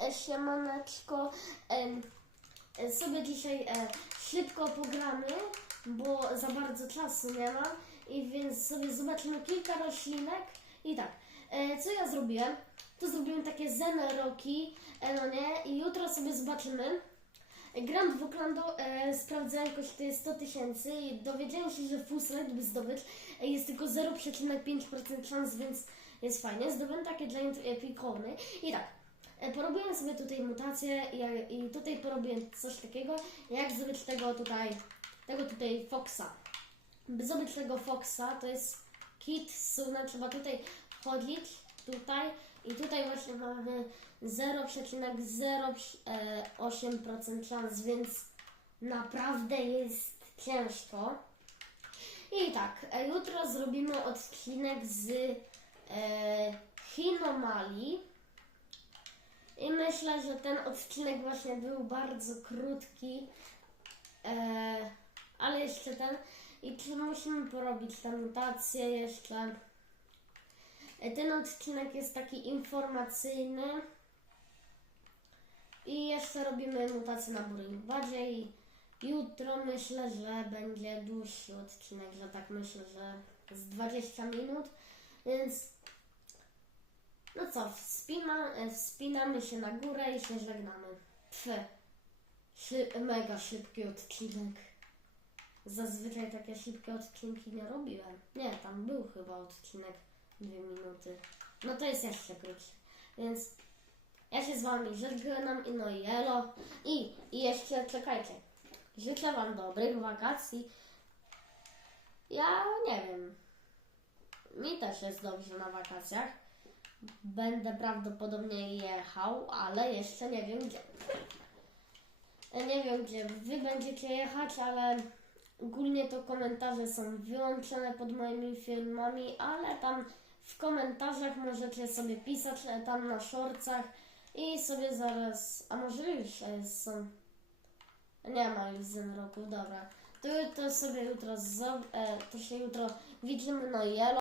e, siemaneczko. Em, e, sobie dzisiaj e, szybko pogramy, bo za bardzo czasu nie ma. I więc sobie zobaczymy kilka roślinek. I tak, co ja zrobiłem? To zrobiłem takie zen roki, no nie? I jutro sobie zobaczymy. Gram w Oklando, e, sprawdzałem kosztuje 100 tysięcy i dowiedziałem się, że Fuslet, by zdobyć, jest tylko 0,5% szans, więc jest fajnie. Zdobyłem takie Giant Epicony i tak, porobiłem sobie tutaj mutację i, tutaj porobiłem coś takiego, jak zdobyć tego tutaj, tego tutaj Foxa. By zdobyć tego Foxa, to jest kit suna, trzeba tutaj wchodzić, tutaj i tutaj właśnie mamy 0,08% szans, więc naprawdę jest ciężko. I tak, e, jutro zrobimy odcinek z e, Hinomali. I myślę, że ten odcinek właśnie był bardzo krótki, e, ale jeszcze ten. I czy musimy porobić tę mutację jeszcze? E, Ten odcinek jest taki informacyjny. I jeszcze robimy mutację na Burin bardziej. Jutro myślę, że będzie dłuższy odcinek, że tak myślę, że z 20 minut. Więc no co, wspina, e, wspinamy się na górę i się żegnamy. Pfy. Szy, mega szybki odcinek. Zazwyczaj takie szybkie odcinki nie robiłem. Nie, tam był chyba odcinek dwie minuty. No to jest jeszcze krótszy. Więc ja się z wami żegnam i no i elo. I, I jeszcze czekajcie. Życzę wam dobrych wakacji. Ja nie wiem. Mi też jest dobrze na wakacjach. Będę prawdopodobnie jechał, ale jeszcze nie wiem gdzie. Nie wiem gdzie wy będziecie jechać, ale ogólnie to komentarze są wyłączone pod moimi filmami, ale tam w komentarzach możecie sobie pisać e, tam na shortcach i sobie zaraz, a może już e, są, nie ma już z roku, dobra. To, to sobie jutro, e, to się jutro widzimy, elo.